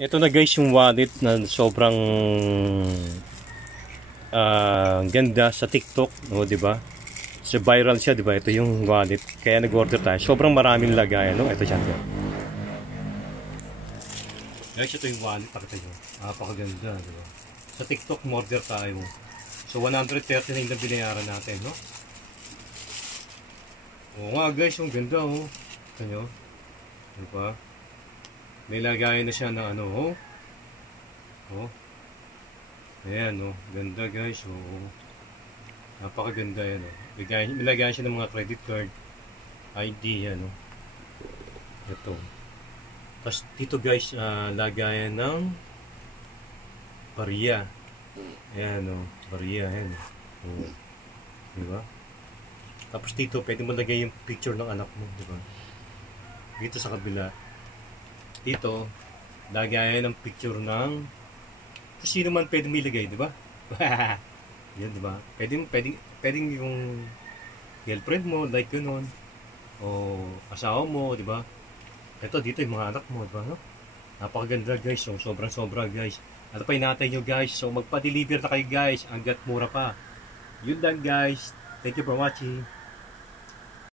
Ito na guys yung wallet na sobrang ganda sa TikTok, no, 'di ba? So viral siya, 'di ba? Ito yung wallet. Kaya nag-order tayo. Sobrang maraming lagayan, no? Ito siya. Guys, ito yung wallet, pakita nyo. Napakaganda, 'di ba? Sa TikTok order tayo. So 139 na binayaran natin, no? Oo nga guys, yung ganda, oh. Ito nyo. 'Di ba? May lagayan na siya na ano, oh. Oh. Ayan, oh. Ganda guys, oh. Napakaganda yan, oh. Nilagayan siya ng mga credit card, ID, yan, oh. Ito. Tapos dito guys, lagayan ng bariya. Ayan, oh. Bariya, ayan, oh. Diba? Tapos dito, pwede mo lagay yung picture ng anak mo, diba? Dito sa kabila. Dito, lagayan ng picture ng kung sino man pwede ilagay, di ba? Yan, di ba? Pwedeng yung girlfriend mo, like yun, o asawa mo, di ba? Ito, dito yung mga anak mo, di ba? No? Napakaganda guys, so sobrang guys. Ano pa hinatay nyo guys? So magpa-deliver na kayo guys, hanggat mura pa. Yun lang guys. Thank you for watching.